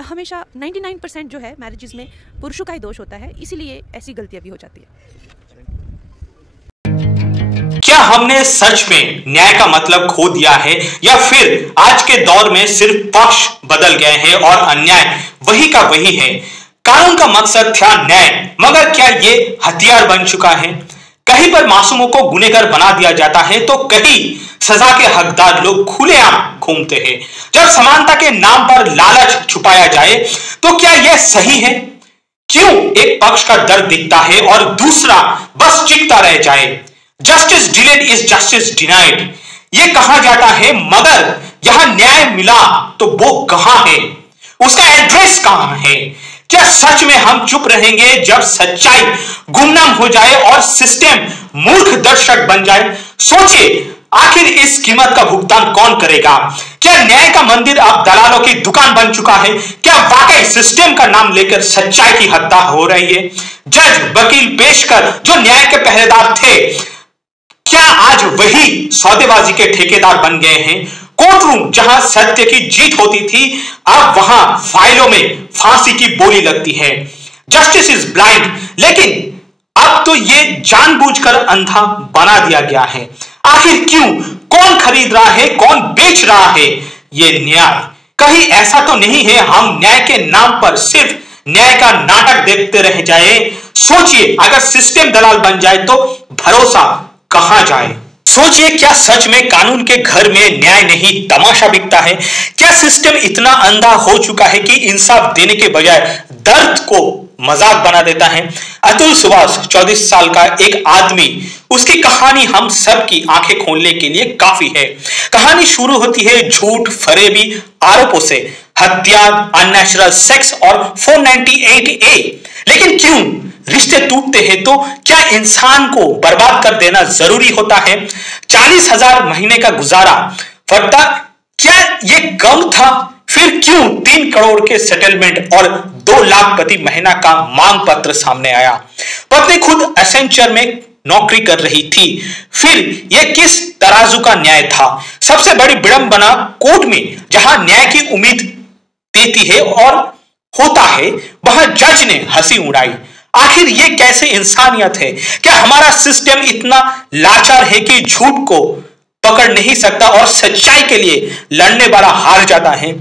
हमेशा 99% जो है मैरिजेस में पुरुषों का ही दोष होता है, इसीलिए ऐसी गलतियां भी हो जाती है। क्या हमने सच में न्याय का मतलब खो दिया है, या फिर आज के दौर में सिर्फ पक्ष बदल गए हैं और अन्याय वही का वही है? कानून का मकसद था न्याय, मगर क्या ये हथियार बन चुका है? कहीं पर मासूमों को गुनहगार बना दिया जाता है तो कहीं सजा के हकदार लोग खुलेआम घूमते हैं। जब समानता के नाम पर लालच छुपाया जाए तो क्या यह सही है? क्यों एक पक्ष का दर्द दिखता है और दूसरा बस चिढ़ता रह जाए? Justice delayed is justice denied, ये कहा जाता है, मगर यहां न्याय मिला तो वो कहां है? उसका एड्रेस कहां है? क्या सच में हम चुप रहेंगे जब सच्चाई गुमनाम हो जाए और सिस्टम मूर्ख दर्शक बन जाए? सोचिए, आखिर इस कीमत का भुगतान कौन करेगा? क्या न्याय का मंदिर अब दलालों की दुकान बन चुका है? क्या वाकई सिस्टम का नाम लेकर सच्चाई की हत्या हो रही है? जज, वकील, पेशकर जो न्याय के पहरेदार थे, क्या आज वही सौदेबाजी के ठेकेदार बन गए हैं? कोर्टरूम जहां सत्य की जीत होती थी, अब वहां फाइलों में फांसी की बोली लगती है। जस्टिस इज ब्लाइंड, लेकिन अब तो ये जानबूझकर अंधा बना दिया गया है। आखिर क्यों? कौन खरीद रहा है, कौन बेच रहा है ये न्याय? कहीं ऐसा तो नहीं है हम न्याय के नाम पर सिर्फ न्याय का नाटक देखते रह जाए? सोचिए, अगर सिस्टम दलाल बन जाए तो भरोसा कहां जाए? सोचिए, क्या सच में कानून के घर में न्याय नहीं तमाशा बिकता है? क्या सिस्टम इतना अंधा हो चुका है कि इंसाफ देने के बजाय दर्द को मजाक बना देता है? अतुल सुभाष 24 साल का एक आदमी, उसकी कहानी हम सब की आंखें खोलने के लिए काफी है। कहानी शुरू होती है झूठ, फरेबी, आरोपों से, हत्या, अननेचुरल सेक्स और 498A। लेकिन क्यों? रिश्ते टूटते हैं तो क्या इंसान को बर्बाद कर देना जरूरी होता है? 40,000 महीने का गुजारा फटता, क्या ये कम था? फिर क्यों 3 करोड़ के सेटलमेंट और 2 लाख प्रति महीना का मांग पत्र सामने आया? पत्नी खुद एसेंचर में नौकरी कर रही थी। फिर यह किस तराजू का न्याय था? सबसे बड़ी विडंबना, कोर्ट में जहां न्याय की उम्मीद देती है और होता है, वहां जज ने हंसी उड़ाई। आखिर ये कैसे इंसानियत है? क्या हमारा सिस्टम इतना लाचार है कि झूठ को पकड़ नहीं सकता और सच्चाई के लिए लड़ने वाला हार जाता है?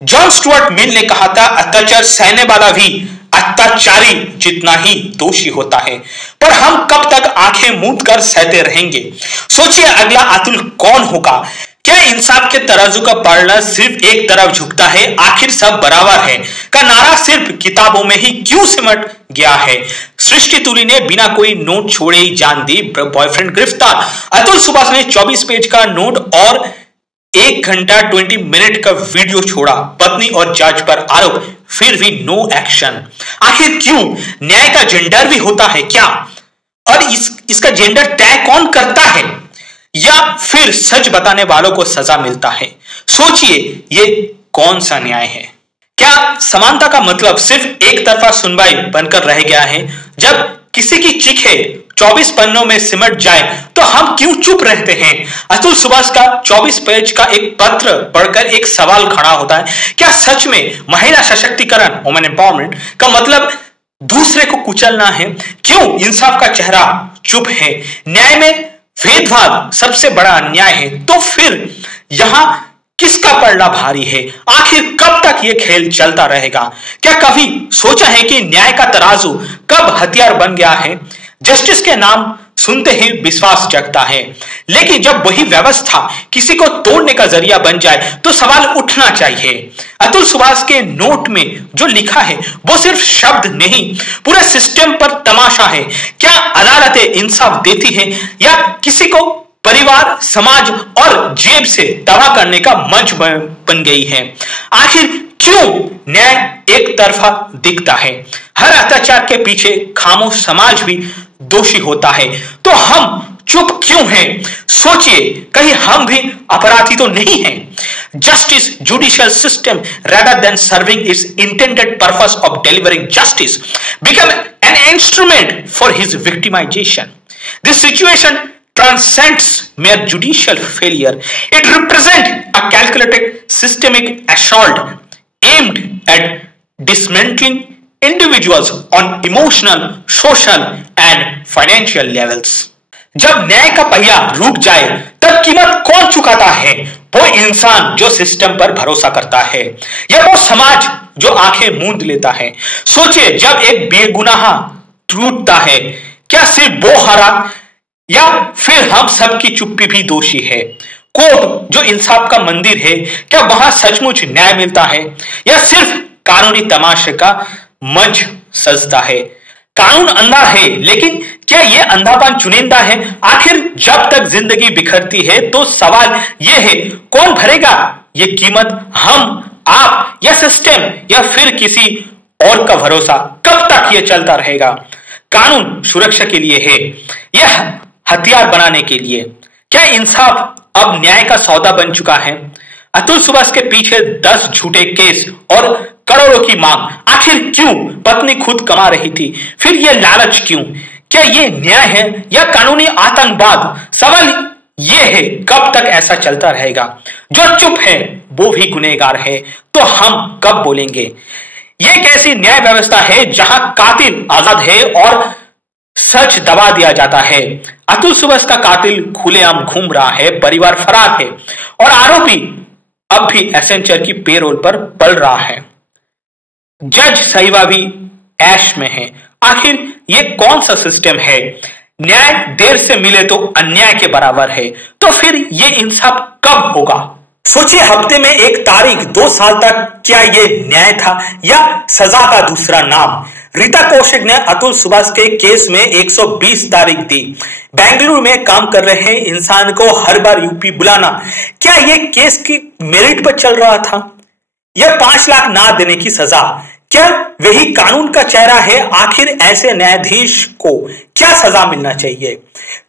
जॉन स्टुअर्ट मिल ने कहा था, अत्याचार सहने वाला भी अत्याचारी जितना ही दोषी होता है। पर हम कब तक आंखें मूंद कर सहते रहेंगे? सोचिए, अगला अतुल कौन होगा? क्या इंसाफ के तराजू का पलड़ा सिर्फ एक तरफ झुकता है? आखिर सब बराबर है का नारा सिर्फ किताबों में ही क्यों सिमट गया है? सृष्टि तुली ने बिना कोई नोट छोड़े ही जान दी, बॉयफ्रेंड गिरफ्तार। अतुल सुभाष ने 24 पेज का नोट और 1 घंटा 20 मिनट का वीडियो छोड़ा। पत्नी और जज पर आरोप, फिर भी नो एक्शन। आखिर क्यों? न्याय का जेंडर भी होता है क्या? और इसका जेंडर तय कौन करता है? या फिर सच बताने वालों को सजा मिलता है? सोचिए, ये कौन सा न्याय है? क्या समानता का मतलब सिर्फ एक तरफा सुनवाई बनकर रह गया है? जब किसी की चीखें 24 पन्नों में सिमट जाए तो हम क्यों चुप रहते हैं? अतुल सुभाष का 24 पेज का एक पत्र पढ़कर एक सवाल खड़ा होता है, क्या सच में महिला सशक्तिकरण, वुमेन एम्पावरमेंट का मतलब दूसरे को कुचलना है? क्यों इंसाफ का चेहरा चुप है? न्याय में भेदभाव सबसे बड़ा अन्याय है, तो फिर यहां किसका पलड़ा भारी है? आखिर कब तक यह खेल चलता रहेगा? क्या कभी सोचा है कि न्याय का तराजू कब हथियार बन गया है? जस्टिस के नाम सुनते ही विश्वास जगता है, लेकिन जब वही व्यवस्था किसी को तोड़ने का जरिया बन जाए तो सवाल उठना चाहिए। अतुल सुभाष के नोट में जो लिखा है वो सिर्फ शब्द नहीं, पूरे सिस्टम पर तमाशा है। क्या अदालतें इंसाफ देती हैं या किसी को परिवार, समाज और जेब से तबाह करने का मंच बन गई है? आखिर क्यों न्याय एक तरफा दिखता है? हर अत्याचार के पीछे खामोश समाज भी दोषी होता है, तो हम चुप क्यों हैं? सोचिए, कहीं हम भी अपराधी तो नहीं हैं? Justice judicial system, rather than serving its intended purpose of delivering justice, become an instrument for his victimization. This situation transcends mere judicial failure. It represents a calculated systemic assault aimed dismantling individuals on emotional, social and financial levels. जब न्याय का पहिया रुक जाए तब कीमत कौन चुकाता है? वो इंसान जो सिस्टम पर भरोसा करता है, या वो समाज जो आंखें मूंद लेता है? सोचिए, जब एक बेगुनाह टूटता है, क्या सिर्फ वो हरा या फिर हम सबकी चुप्पी भी दोषी है? कोर्ट जो इंसाफ का मंदिर है, क्या वहां सचमुच न्याय मिलता है या सिर्फ कानूनी तमाशे का मंच सजता है? कानून अंधा है, लेकिन क्या यह अंधापन चुनिंदा है? आखिर जब तक जिंदगी बिखरती है तो सवाल यह है, कौन भरेगा ये कीमत? हम, आप या सिस्टम, या फिर किसी और का भरोसा? कब तक यह चलता रहेगा? कानून सुरक्षा के लिए है, यह हथियार बनाने के लिए? क्या इंसाफ अब न्याय का सौदा बन चुका है? अतुल सुभाष के पीछे 10 झूठे केस और करोड़ों की मांग। आखिर क्यों? पत्नी खुद कमा रही थी, फिर यह लालच क्यों? क्या यह न्याय है या कानूनी आतंकवाद? सवाल यह है, कब तक ऐसा चलता रहेगा? जो चुप है वो भी गुनहगार है, तो हम कब बोलेंगे? यह एक ऐसी न्याय व्यवस्था है जहां कातिल आजाद है और सच दबा दिया जाता है। अतुल सुभाष का कातिल खुलेआम घूम रहा है, परिवार फरार है और आरोपी अब भी एसेंचर की पेरोल पर पल रहा है। जज साहिबा भी ऐश में है। आखिर ये कौन सा सिस्टम है? न्याय देर से मिले तो अन्याय के बराबर है, तो फिर ये इंसाफ कब होगा? सोचिए, हफ्ते में एक तारीख 2 साल तक, क्या ये न्याय था या सजा का दूसरा नाम? रीता कौशिक ने अतुल सुभाष के केस में 120 तारीख दी। बेंगलुरु में काम कर रहे इंसान को हर बार यूपी बुलाना, क्या ये केस की मेरिट पर चल रहा था? यह 5 लाख ना देने की सजा, क्या वही कानून का चेहरा है? आखिर ऐसे न्यायाधीश को क्या सजा मिलना चाहिए?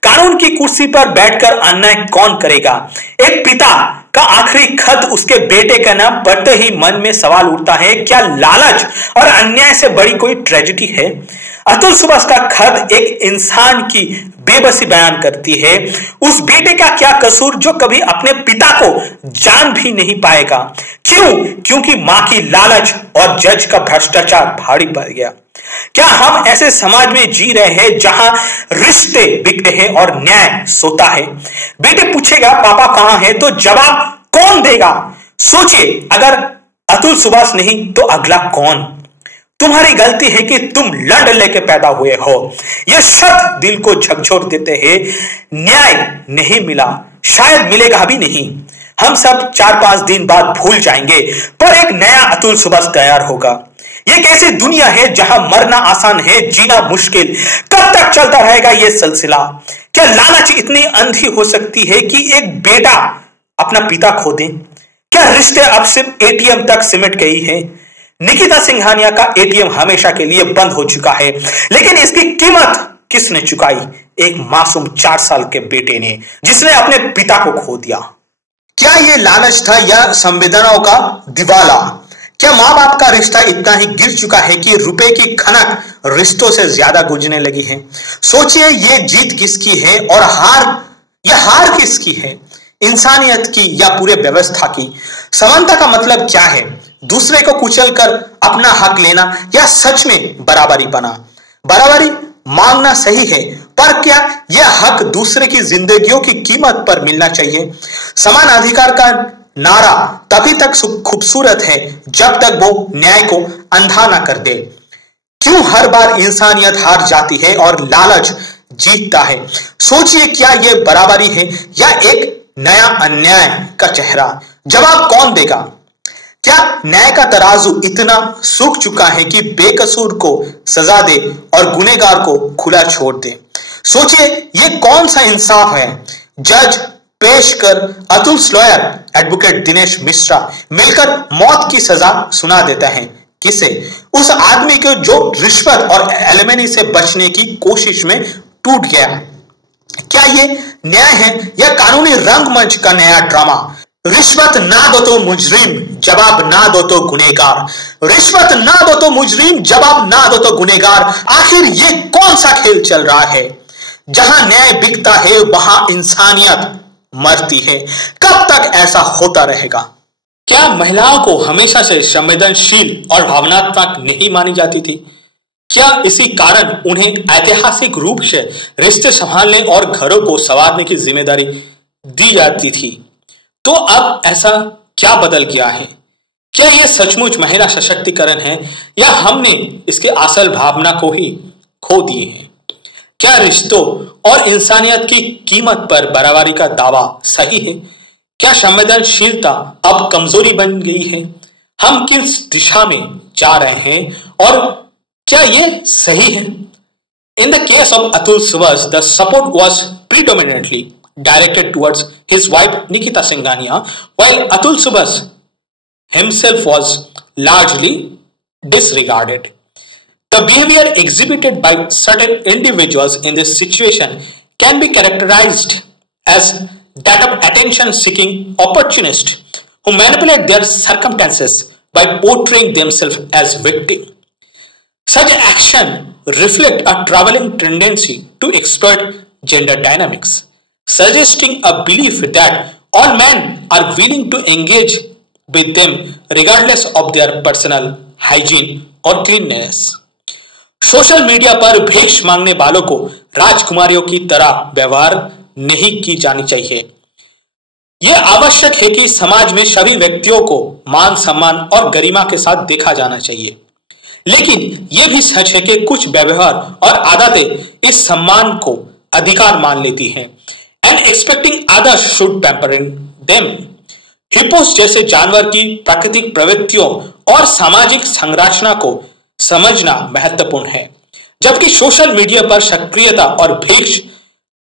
कानून की कुर्सी पर बैठकर अन्याय कौन करेगा? एक पिता का आखिरी खत उसके बेटे का नाम पढ़ते ही मन में सवाल उठता है, क्या लालच और अन्याय से बड़ी कोई ट्रेजेडी है? अतुल सुभाष का खत एक इंसान की बेबसी बयान करती है। उस बेटे का क्या कसूर जो कभी अपने पिता को जान भी नहीं पाएगा? क्यों? क्योंकि मां की लालच और जज का भ्रष्टाचार भारी पड़ गया। क्या हम ऐसे समाज में जी रहे हैं जहां रिश्ते बिकते हैं और न्याय सोता है? बेटे पूछेगा पापा कहां है, तो जवाब कौन देगा? सोचिए, अगर अतुल सुभाष नहीं तो अगला कौन? तुम्हारी गलती है कि तुम लड़ लेके पैदा हुए हो। यह शब्द दिल को झकझोर देते हैं। न्याय नहीं मिला, शायद मिलेगा भी नहीं। हम सब 4-5 दिन बाद भूल जाएंगे, पर एक नया अतुल सुभाष तैयार होगा। यह एक ऐसी दुनिया है जहां मरना आसान है, जीना मुश्किल। कब तक चलता रहेगा यह सिलसिला? क्या लालच इतनी अंधी हो सकती है कि एक बेटा अपना पिता खो दे? क्या रिश्ते अब सिर्फ एटीएम तक सिमट गई है? निकिता सिंघानिया का एटीएम हमेशा के लिए बंद हो चुका है, लेकिन इसकी कीमत किसने चुकाई? एक मासूम 4 साल के बेटे ने, जिसने अपने पिता को खो दिया। क्या यह लालच था या संवेदनाओं का दिवाला? क्या मां बाप का रिश्ता इतना ही गिर चुका है कि रुपए की खनक रिश्तों से ज्यादा गुजरने लगी है? सोचिए, ये जीत किसकी है और हार किसकी है? इंसानियत की या पूरे व्यवस्था की? समानता का मतलब क्या है? दूसरे को कुचलकर अपना हक लेना या सच में बराबरी पाना? बराबरी मांगना सही है, पर क्या यह हक दूसरे की जिंदगियों की कीमत पर मिलना चाहिए? समान अधिकार का नारा तभी तक खूबसूरत है जब तक वो न्याय को अंधा ना कर दे। क्यों हर बार इंसानियत हार जाती है और लालच जीतता है? सोचिए, क्या यह बराबरी है या एक नया अन्याय का चेहरा? जवाब कौन देगा? क्या न्याय का तराजू इतना सूख चुका है कि बेकसूर को सजा दे और गुनहगार को खुला छोड़ दे? सोचिए, ये कौन सा इंसाफ है? जज पेश कर अतुल स्लॉयर, एडवोकेट दिनेश मिश्रा मिलकर मौत की सजा सुना देता है। किसे? उस आदमी को जो रिश्वत और एलिमनी से बचने की कोशिश में टूट गया। क्या ये न्याय है या कानूनी रंगमंच का नया ड्रामा? रिश्वत ना दो तो मुजरिम, जवाब ना दो तो गुनहगार। रिश्वत ना दो तो मुजरिम, जवाब ना दो तो गुनहगार। आखिर ये कौन सा खेल चल रहा है? जहां न्याय बिकता है वहां इंसानियत मरती है। कब तक ऐसा होता रहेगा? क्या महिलाओं को हमेशा से संवेदनशील और भावनात्मक नहीं मानी जाती थी? क्या इसी कारण उन्हें ऐतिहासिक रूप से रिश्ते संभालने और घरों को संवारने की जिम्मेदारी दी जाती थी? तो अब ऐसा क्या बदल गया है? क्या यह सचमुच महिला सशक्तिकरण है या हमने इसके असल भावना को ही खो दिए हैं? क्या रिश्तों और इंसानियत की कीमत पर बराबरी का दावा सही है? क्या संवेदनशीलता अब कमजोरी बन गई है? हम किस दिशा में जा रहे हैं और क्या यह सही है? In the case of Atul Subhas, the support was predominantly directed towards his wife Nikita Singhania, while Atul Subhas himself was largely disregarded. The behavior exhibited by certain individuals in this situation can be characterized as that of attention-seeking opportunists who manipulate their circumstances by portraying themselves as victims. Such action reflect a traveling tendency to exploit gender dynamics, suggesting a belief that all men are willing to engage with them regardless of their personal hygiene or cleanliness. Social media पर भिक्षा मांगने वालों को राजकुमारियों की तरह व्यवहार नहीं की जानी चाहिए। यह आवश्यक है कि समाज में सभी व्यक्तियों को मान सम्मान और गरिमा के साथ देखा जाना चाहिए, लेकिन यह भी सच है कि कुछ व्यवहार और आदतें इस सम्मान को अधिकार मान लेती हैं and expecting others should pamper them. Hippos जैसे जानवर की प्राकृतिक प्रवृत्तियों और सामाजिक संरचना को समझना महत्वपूर्ण है, जबकि सोशल मीडिया पर सक्रियता और भीख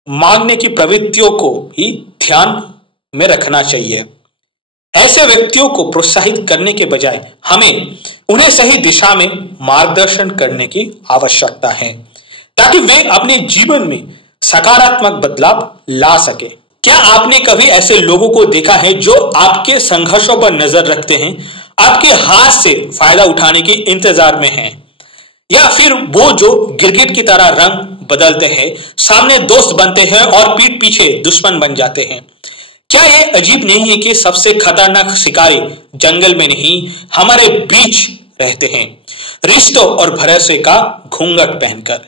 मांगने की प्रवृत्तियों को ही ध्यान में रखना चाहिए। ऐसे व्यक्तियों को प्रोत्साहित करने के बजाय हमें उन्हें सही दिशा में मार्गदर्शन करने की आवश्यकता है ताकि वे अपने जीवन में सकारात्मक बदलाव ला सके। क्या आपने कभी ऐसे लोगों को देखा है जो आपके संघर्षों पर नजर रखते हैं, आपके हाथ से फायदा उठाने के इंतजार में हैं, या फिर वो जो गिरगिट की तरह रंग बदलते हैं, सामने दोस्त बनते हैं और पीठ पीछे दुश्मन बन जाते हैं? क्या यह अजीब नहीं है कि सबसे खतरनाक शिकारी जंगल में नहीं हमारे बीच रहते हैं, रिश्तों और भरोसे का घूंघट पहनकर?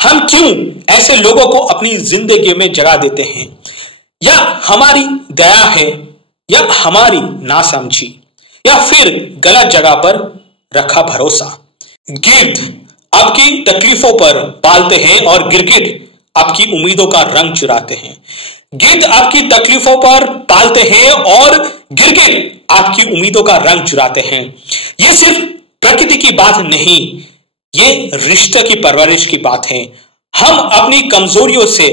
हम क्यों ऐसे लोगों को अपनी जिंदगी में जगह देते हैं? या हमारी दया है, या हमारी नासमझी, या फिर गलत जगह पर रखा भरोसा? गिद्ध आपकी तकलीफों पर पालते हैं और गिरगिट आपकी उम्मीदों का रंग चुराते हैं। गिद्ध आपकी तकलीफों पर पालते हैं और गिरगिट आपकी उम्मीदों का रंग चुराते हैं। यह सिर्फ प्रकृति की बात नहीं, ये रिश्ते की परवरिश की बात है। हम अपनी कमजोरियों से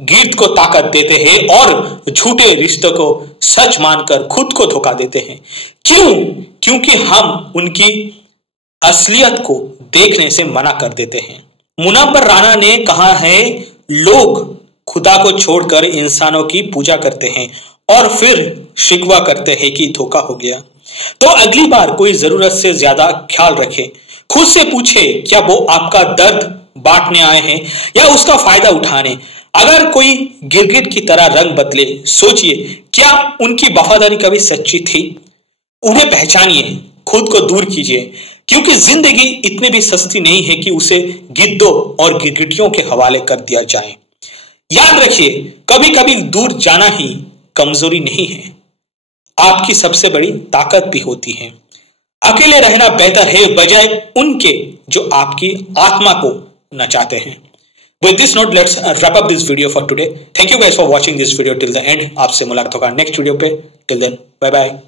गिद्ध को ताकत देते हैं और झूठे रिश्तों को सच मानकर खुद को धोखा देते हैं। क्यों? क्योंकि हम उनकी असलियत को देखने से मना कर देते हैं। मुनव्वर राणा ने कहा है, लोग खुदा को छोड़कर इंसानों की पूजा करते हैं और फिर शिकवा करते हैं कि धोखा हो गया। तो अगली बार कोई जरूरत से ज्यादा ख्याल रखे, खुद से पूछे क्या वो आपका दर्द बांटने आए हैं या उसका फायदा उठाने? अगर कोई गिरगिट की तरह रंग बदले, सोचिए क्या उनकी वफादारी कभी सच्ची थी? उन्हें पहचानिए, खुद को दूर कीजिए, क्योंकि जिंदगी इतनी भी सस्ती नहीं है कि उसे गिद्धों और गिरगिटियों के हवाले कर दिया जाए। याद रखिए, कभी कभी दूर जाना ही कमजोरी नहीं है, आपकी सबसे बड़ी ताकत भी होती है। अकेले रहना बेहतर है बजाय उनके जो आपकी आत्मा को नचाते हैं। With this note, let's wrap up this video for today. Thank you guys for watching this video till the end. आपसे मुलाकात होगा नेक्स्ट वीडियो पे। Till then, bye bye.